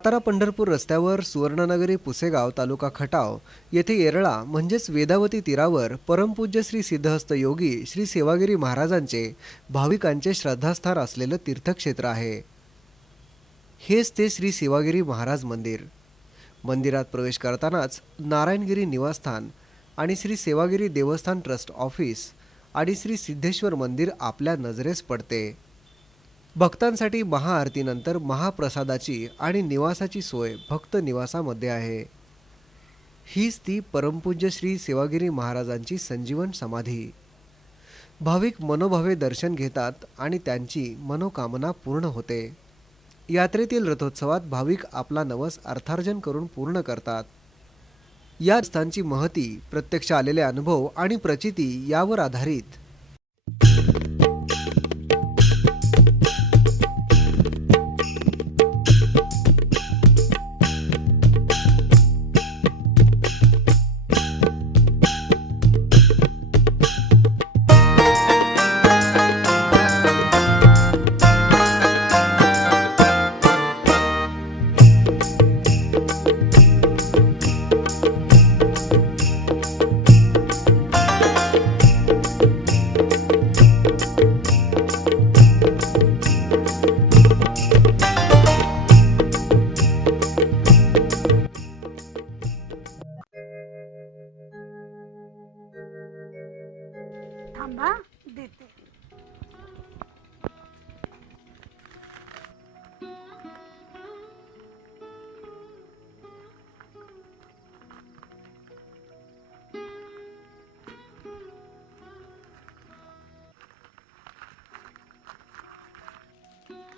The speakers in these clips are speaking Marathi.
सातारा पंढरपूर रस्त्यावर सुवर्णनगरी पुसेगाव तालुका खटाव येथे येरळा म्हणजेच वेदावती तीरावर परमपूज्य श्री सिद्धहस्त योगी श्री सेवागिरी महाराजांचे भाविकांचे श्रद्धास्थान असलेलं तीर्थक्षेत्र आहे। हेच ते श्री सेवागिरी महाराज मंदिर। मंदिरात प्रवेश करतानाच नारायणगिरी निवासस्थान आणि श्री सेवागिरी देवस्थान ट्रस्ट ऑफिस आणि श्री सिद्धेश्वर मंदिर आपल्या नजरेस पडते। भक्तांसाठी महाआरतीनंतर महाप्रसादाची आणि निवासाची सोय भक्त निवासामध्ये आहे। हीच ती परमपूज्य श्री सेवागिरी महाराजांची संजीवन समाधी। भाविक मनोभावे दर्शन घेतात आणि त्यांची मनोकामना पूर्ण होते। यात्रेतील रथोत्सवात भाविक आपला नवस अर्थार्जन करून पूर्ण करतात। या स्थानची महती, प्रत्यक्ष आलेले अनुभव आणि प्रचिती यावर आधारित। थांबा देते।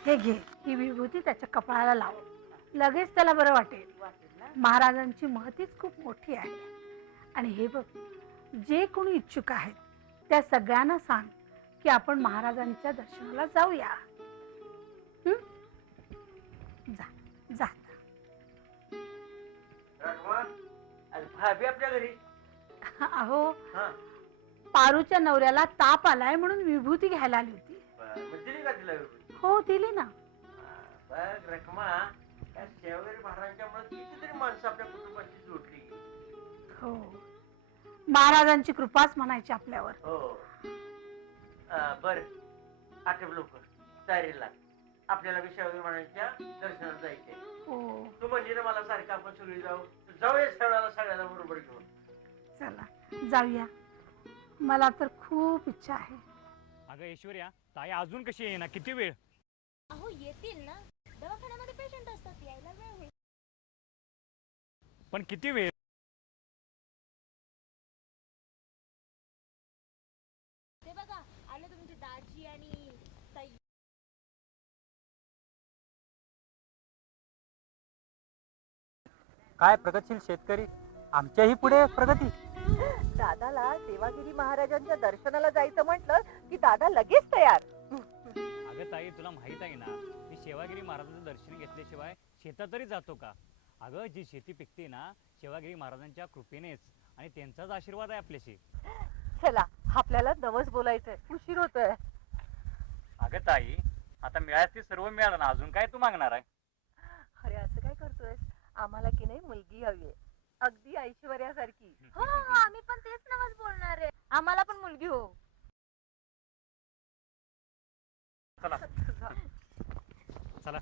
हे घे, ही विभूती त्याच्या कपाळाला लाव, लगेच त्याला बरं वाटेल। महाराजांची महतीच खूप मोठी आहे। आणि हे बघ, जे कोणी इच्छुक आहेत त्या सगळ्यांना सांग की आपण महाराजांच्या दर्शनाला जाऊया। जा जा। भाभी आपल्या घरी? अहो, पारूच्या नवऱ्याला ताप आलाय म्हणून विभूती घ्यायला आली होती। दिली का तिला विभूती? हो दिली ना। बघ रखमा, या सेवागिरी महाराजांच्यामुळे कितीतरी माणसं आपल्या कुटुंबाची जोडली। हो, महाराजांची कृपाच म्हणायची आपल्यावर। हो बर, आठव लवकर तयारीला, आपल्याला सेवागिरी महाराजांच्या दर्शनाला जायचंय। हो तू म्हणजे ना मला सारखं आपण सगळी जाऊया स्थळाला, सगळ्याला बरोबर घेऊन। चला जाऊया, मला तर खूप इच्छा आहे। अगं ऐश्वर्या, ताई अजून कशी येईना? किती वेळ? अहो येतील ना, दवाखान्यामध्ये पेशंट असतात, यायला वेळ होईल। पण किती वेळ? ते बघा, आले तुमचे दाजी आणि ताई। काय प्रगतशील शेतकरी, आमच्याही पुढे प्रगती। दादाला सेवागिरी महाराजांच्या दर्शनाला जायचं म्हटलं की दादा लगेच तयार। अगं ताई, तुला माहित आहे ना, मी सेवागिरी महाराजांचं दर्शन घेतल्याशिवाय शेतात तरी जातो का? अगं, जी शेती पिकते ना, सेवागिरी महाराजांच्या कृपेनेच, आणि त्यांचाच आशीर्वाद आहे आपल्याशी। चला, आपल्याला नवस बोलायचंय, उशीर होतोय। अगं ताई, आता मिळायचं ते सर्व मिळालं ना, अजून काय तू मागणार आहे? अरे असं काय करतोय? आम्हाला की नाही मुलगी हवीये, अगदी ऐश्वर्यासारखी। हो हो, आम्ही पण तेच नवस बोलणार आहे, आम्हाला पण मुलगी हो। चला चला।